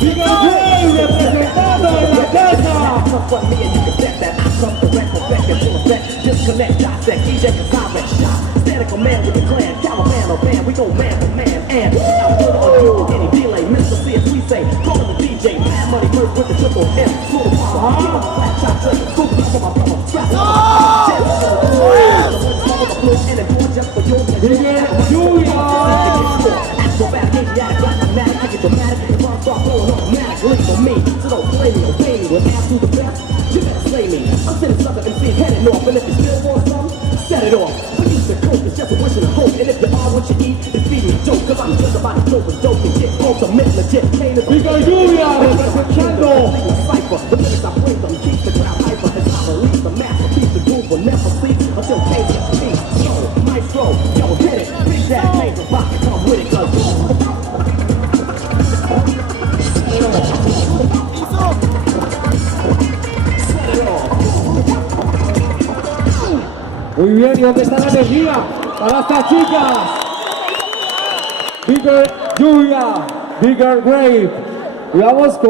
Bigger Grave representando en la casa. Disconnect, dissect, eject, a direct shot. Static command with the clan, caravan or band. We go man for man, and without further ado, any delay, Mr. C as we say, call the DJ, Mad Money Murph with the triple M. Slow the power, keep on the flat top, just scoop it for my brother. Strap it Bigger Julia. Acrobatic, idiotic, black, dramatic, I get dramatic. If I start flowing automatically for me, so don't play me, obey me. When asked who's the best, you better slay me. I'm sending sucker MCs heading north, and if you still want some, set it off. We use the coke, it's just a wish and a hope. And if you are what you eat, then feed me dope. Cause I'm just about to dope and dope and get ultimate legit. Bigger Julia representando. Cypher, the minutes I bring them, keep the crowd hyper. As I release the masterpiece, the groove will never sleep until K gets me. So, maestro, yo, hit it. Big Dad Major, rock it, come with it, cause Muy bien, ¿y dónde está la energía para estas chicas? Bigger Julia, Bigger Grave. Y vamos con